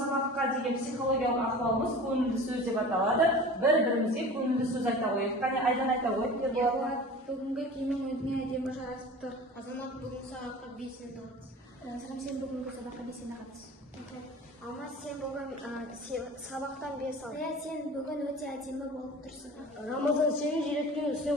сабаққа деген психологиялық ахуалымыз көңілді сөз деп аталады. Бір-бірімізге көңілді сөз айта қойып. Қане айдан айта қойып. Бүгінгі киімің өзіңе әдемі жарасып тұр. Азамат бүгін сабаққа белсенді қатыс. Сырым, сен бүгінгі сабаққа белсенді қатыс. Алмас, сен бүгін сабақтан бес ал. Сен бүгін өте әдемі болып тұрсың. Рамазан, сенің желеткені сен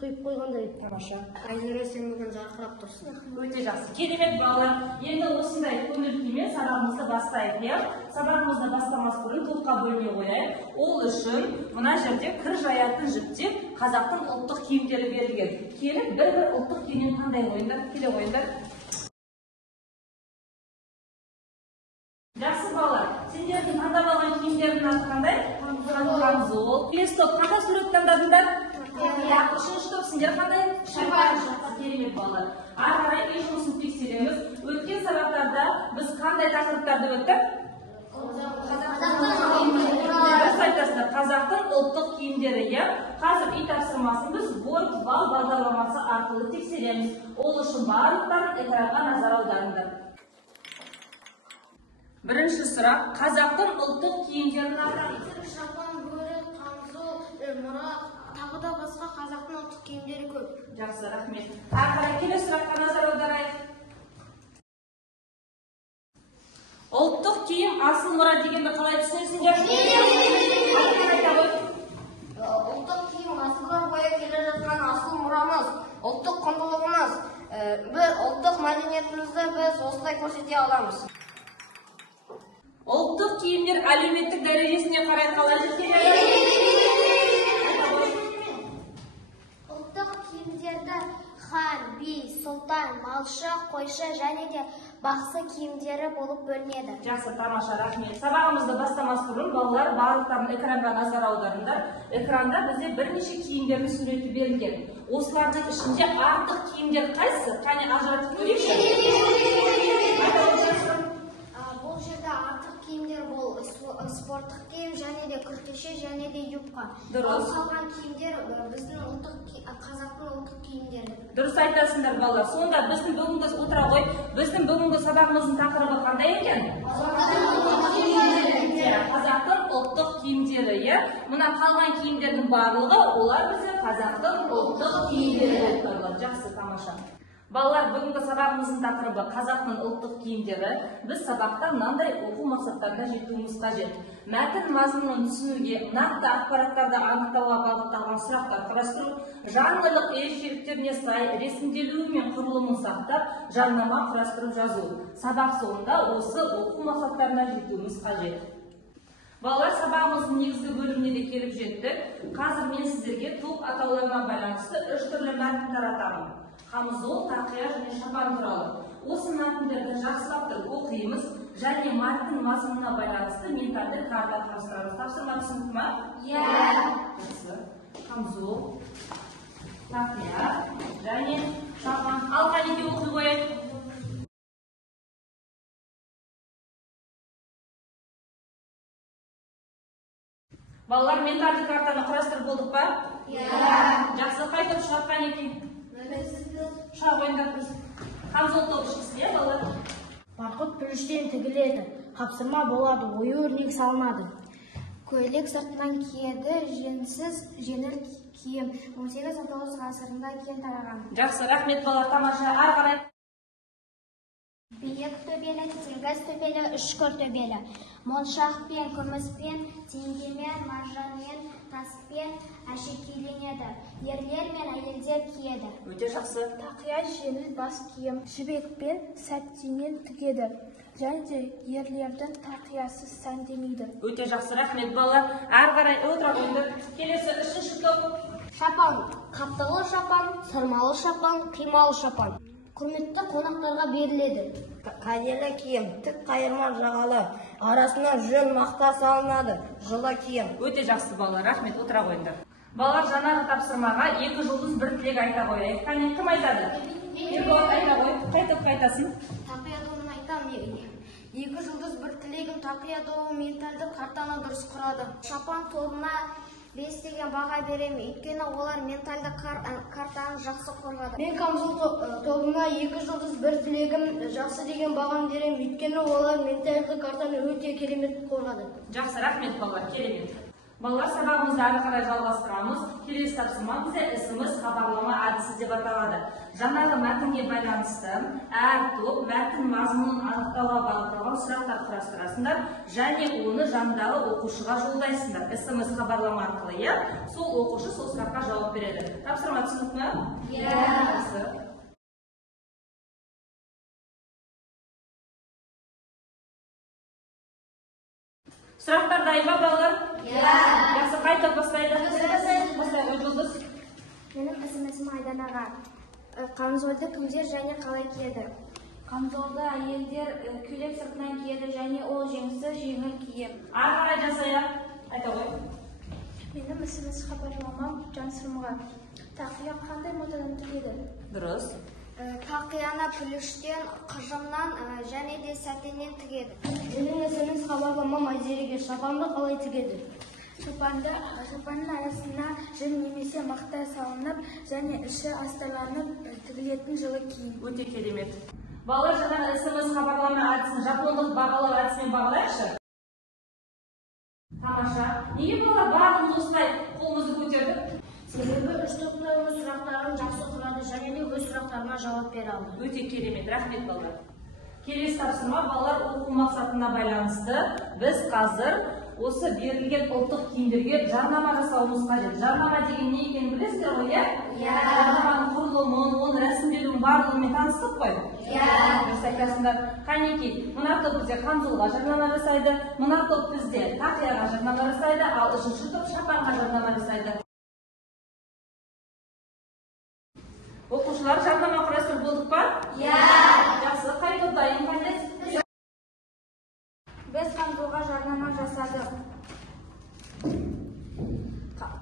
құйып қойғандай. Тамаша. Айзере, сен бүгін жарқырап тұрсың. Өте жақсы. Керемет балалар. Енді осындай көңіл күймен сабағымызды бастайық. Сабағымызды бастамас бұрын топқа бөліне қояйық. Ол үшін мына жерде кір жаятын жіптеп қазақтың ұлттық киімдері берілген. Келіп бір-бір ұлттық киімнен қандай ойындар, келе ойындар. Жақсы балалар, сендердің таңдап алған киімдердің аты қандай? Камзол. Келесі топ қандай сурет таңдадыңдар? Үшінші топ сендер қандай? Шапан. Керемет балалар. Ары қарай үй жұмысын тексереміз. Өткен сабақтарда біз қандай тақырыптарды өттік? Қазақтың ұлттық киімдері. Қазір үй тапсырмасын біз борт бал бағдарламасы арқылы тексереміз. Ол үшін барлықтарын экранға назар аударыңдар. Бірінші сұрақ, қазақтың ұлттық киімдерін атаңыз. Шапан, бөрік, камзол, мұра, тағы да басқа қазақтың ұлттық киімдері көп. Жақсы, рахмет. Ары қарай келесі сұраққа назар аударайық. Ұлттық киім асыл мұра дегенді қалай түсінесіңдер? Ұлттық киім ғасырлар бойы келе жатқан асыл мұрамыз, ұлттық құндылығымыз. Бір ұлттық мәдениетімізді біз осылай көрсете аламыз. Ұлттық киімдер әлеуметтік дәрежесіне қарай қалай жіктеледі? Ұлттық киімдерді хан, би, сұлтан, малшы, қойшы және де бақсы киімдері болып бөлінеді. Жақсы, тамаша, рахмет. Сабағымызды бастамас бұрын балалар барлықтарын экранға назар аударыңдар. Экранда бізде бірнеше киімдердің суреті берілген. Осылардың ішінде артық киімдер қайсы? Қане ажыратып көрейікші? Бұл жерде артық киімдер бұл спорттық киім және де күртеше және де юбка. Дұрыс. Қалған киімдер біздің қазақтың ұлттық киімдері. Дұрыс айтасыңдар балалар. Сонда біздің бүгінгі отыра ғой, біздің бүгінгі сабағымыздың тақырыбы қандай екен? Қазақтың ұлттық киімдері. Мына қалған киімдердің барлығы олар бізде қазақтың ұлттық киімдері болып табылады. Жақсы, тамаша. Балалар, бүгінгі сабағымыздың тақырыбы қазақтың ұлттық киімдері. Біз сабақта мынандай оқу мақсаттарына жетуіміз қажет. Мәтін мазмұнын түсінуге, нақты ақпараттарды анықтауға бағытталған сұрақтар қарастыру, жанрлық ерекшеліктеріне сай ресімделуі мен құрылымын сақтап, жарнама құрастырып жазу. Сабақ соңында осы оқу мақсаттарына жетуіміз қажет. Балалар, сабағымыздың негізгі бөліміне де келіп жетті. Қазір мен сіздерге топ атауларына байланысты 3 түрлі мәтін таратамын. Камзол, тақия және шапан туралы. Осы мәтіндерді жақсылап тұрып оқимыз және мәтін мазмұнына байланысты ментальді карта қарастырамыз. Тапсырма түсінікті ме? Иә. Жақсы. Камзол, тақия және шапан. Ал қанеке оқи қояйық. Балалар, ментальді картаны құрастырып болдық па? Иә. Жақсы, қайтып шапқан екен. Шақ ойындап біз. Камзол тобы шықсын, балалар. Барқыт пүріштен тігіледі, қапсырма болады, ою-өрнек салынады. Көйлек сыртынан киеді, жеңсіз жеңіл киім. 18-19 ғасырында кең тараған. Жақсы, рахмет балалар, тамаша. Ары қарай. Биік төбелі, теңіз төбелі, үшкір төбелі. Моншақпен, күміспен, теңгемен, маржанмен, таспен әшекейленеді. Ерлер мен әйелдер киеді. Өте жақсы. Тақия жеңіл бас киім, жібекпен сәттенен тігеді. Және де ерлердің тақиясы сәндемейді. Өте жақсы, рахмет балалар. Ары қарай отыра қойыңдар. Келесі үшінші топ. Шапан, қапталы шапан, сырмалы шапан, қималы шапан. Құрметті қонақтарға беріледі. Кәделі киім, тік қайырма жағалы, арасына жүн мақта салынады, жылы киім. Өте жақсы балалар, рахмет, отыра қойыңдар. Балалар, жаңағы тапсырмаға 2 жұлдыз 1 тілек айта қояйық. Қане, кім айтады? Ерболат айта қой, қайтып қайтасын. Тақия тобын айтам. 2 жұлдыз 1 тілегім тақия тобы ментальді картаны дұрыс құрады. Шапан тобына 5 деген баға беремін, өйткені олар ментальды картаны жақсы қорғады. Мен Камзол тобына 2 жұлдыз, 1 тілегім, жақсы деген бағам беремін, өйткені олар ментальды картаны өте керемет қорғады. Жақсы, рахмет балалар, керемет. Балалар, сабағымызды ары қарай жалғастырамыз. Келесі тапсырма бізде ісіміз хабарлама әдісі деп аталады. Жаңағы мәтінге байланысты әр топ мәтін мазмұнын анықтауға бағытталған сұрақтар құрастырасыңдар және оны жанындағы оқушыға жолдайсыңдар. Ісіміз хабарлама арқылы, сол оқушы сол сұраққа жауап береді. Тапсырма түсінікті ме? Иә. Сұрақтар дайын ба балалар? Иә. Жақсы, қай топ бастайды? Бастайық, Жұлдыз. Менің ісім Айданаға. Камзолды кімдер және қалай киеді? Камзолды әйелдер көйлек сыртынан киеді және ол жеңсі жеңіл киім. Ары қарай жасайық. Айта ғой. Менің ісім хабарламам Жансырмға. Тақия қандай мотадан тігеді? Дұрыс. Тақияны пүліштен, қыжымнан және де сәтеннен тігеді. Менің ісіміз хабарламам Айзереге. Шапанды қалай тігеді? Шапанның арасына жүн немесе мақта салынып және іші астарланып тігілетін жылы киім. Өте керемет. Балалар, жаңа ісіміз хабарлама әдісін жапондық бағалау әдісімен бағалайықшы. Тамаша. Неге балалар барлығымыз осылай қолымызды көтердік? Себебі үш топтың өз сұрақтарын жақсы құрады және де өз сұрақтарына жауап бере алды. Өте керемет, рахмет балалар. Келесі тапсырма балалар оқу мақсатына байланысты біз қазір осы берілген ұлттық киімдерге жарнама жасауымыз қажет. Жарнама деген не екенін білесіздер ғой, иә? Иә. Жарнаманың құрылымын, оның рәсімделуінің барлығымен таныстық қой? Иә. Дұрыс айтасыңдар. Қанеки, мына топ бізде Камзолға жарнама жасайды, мына топ бізде Тақияға жарнама жасайды, ал үшінші топ Шапанға жарнама жасайды. Оқушылар, жарнама құрастырып болдық па? Иә. Жақсы, қай топ дайын қанес? Біз Камзолға жарнама жасадық.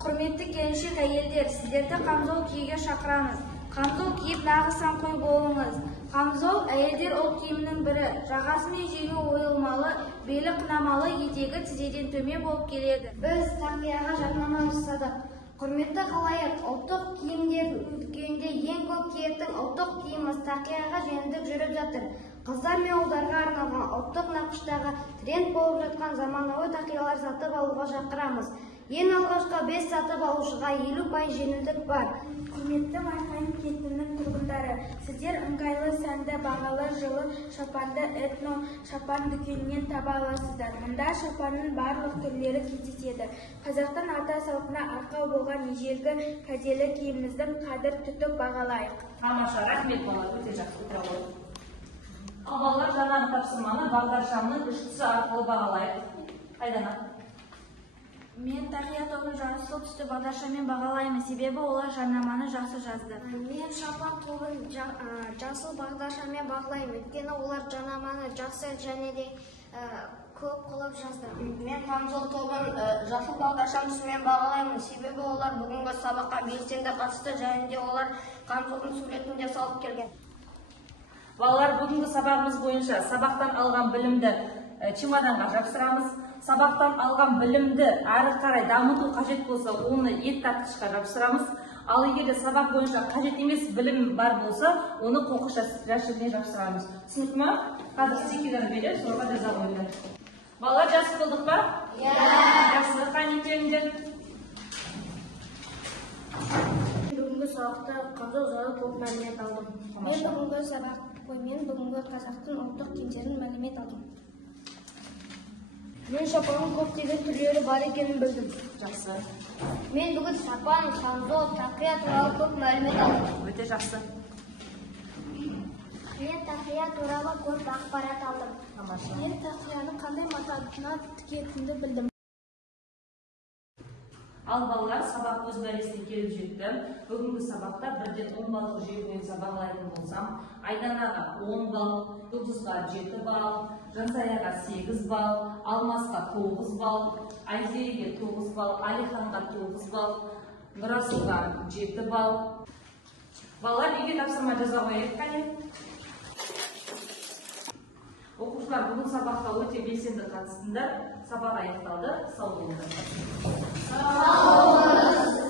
Құрметті келіншек әйелдер, сіздерді Камзол киюге шақырамыз. Камзол киіп нағыз саңқой болыңыз. Камзол әйелдер ұлт киімінің бірі. Жағасы мен жеңі ойылмалы, белі қынамалы, етегі тізеден төмен болып келеді. Біз Тақияға жарнама жасадық. Құрметті халайық, ұлттық киімдер дүкенінде ең көп киетін ұлттық киіміміз Тақияға жеңілдік жүріп жатыр. Қыздар мен ұлдарға арналған ұлттық нақыштағы тренд болып жатқан заманауи тақиялар сатып алуға шақырамыз. Ең алғашқы 5 сатып алушыға 50% жеңілдік бар. Құрметті Майқайың кентінің тұрғындары, сіздер ыңғайлы сәнді бағалы жылы шапанды этно шапан дүкенінен таба аласыздар. Мұнда шапанның барлық түрлері кездеседі. Қазақтың ата салтына арқау болған ежелгі кәделі киіміміздің қадір тұтып бағалайық. Тамаша, рахмет балалар, өте жақсы отыра ғой. Ал балалар, жаңағы тапсырманы бағдаршамның үш түсі арқылы бағалайық. Айдана. Мен Тақия тобын жасыл түсті бағдаршаммен бағалаймын, себебі олар жарнаманы жақсы жазды. Мен Шапан тобын жасыл бағдаршаммен бағалаймын, өйткені олар жарнаманы жақсы және де көп қылып жазды. Мен Камзол тобын жасыл бағдаршам түсімен бағалаймын, себебі олар бүгінгі сабаққа белсенді қатысты және де олар Камзолдың суретін де салып келген. Балалар, бүгінгі сабағымыз бойынша сабақтан алған білімді чемоданға жапсырамыз. Сабақтан алған білімді әрі қарай дамыту қажет болса, оны еттартқышқа жапсырамыз. Ал егер де сабақ бойынша қажет емес білім бар болса, оны қоқыс жәшігіне жапсырамыз. Түсінікті ме? Қазір стикерлер беріп, соға жаза қойыңдар. Балалар, жақсы болдық па? Иә. Жақсы, қанекеңдер. Бүгінгі сабақта Камзол жайлы көп мәлімет алдым. Мен бүгінгі сабақ бойымен бүгінгі қазақтың ұлттық киімдерін мәлімет алдым. Мен шапанның көптеген түрлері бар екенін білдім. Жақсы. Мен бүгін шапан, Камзол, Тақия туралы көп мәлімет алдым. Өте жақсы. Мен Тақия туралы көп ақпарат алдым. Тамаша. Мен Тақияны қандай матасына тігетінді білдім. Ал балалар, сабақ өз мәресіне келіп жетті. Бүгінгі сабақта 1-ден 10 баллық жүйе бойынша бағалайтын болсам, Айданаға 10 балл, Жұлдызға 7 балл, Жансаяға 8 балл, Алмасқа 9 балл, Айзереге 9 балл, Алиханға 9 балл, Нұрасылға 7 балл. Балалар, неге тапсырма жаза қояйық қане? Оқушылар бүгін сабаққа өте белсенді қатыстыңдар. сабақ аяқталды. Сау болыңыздар. Сау болыңыз.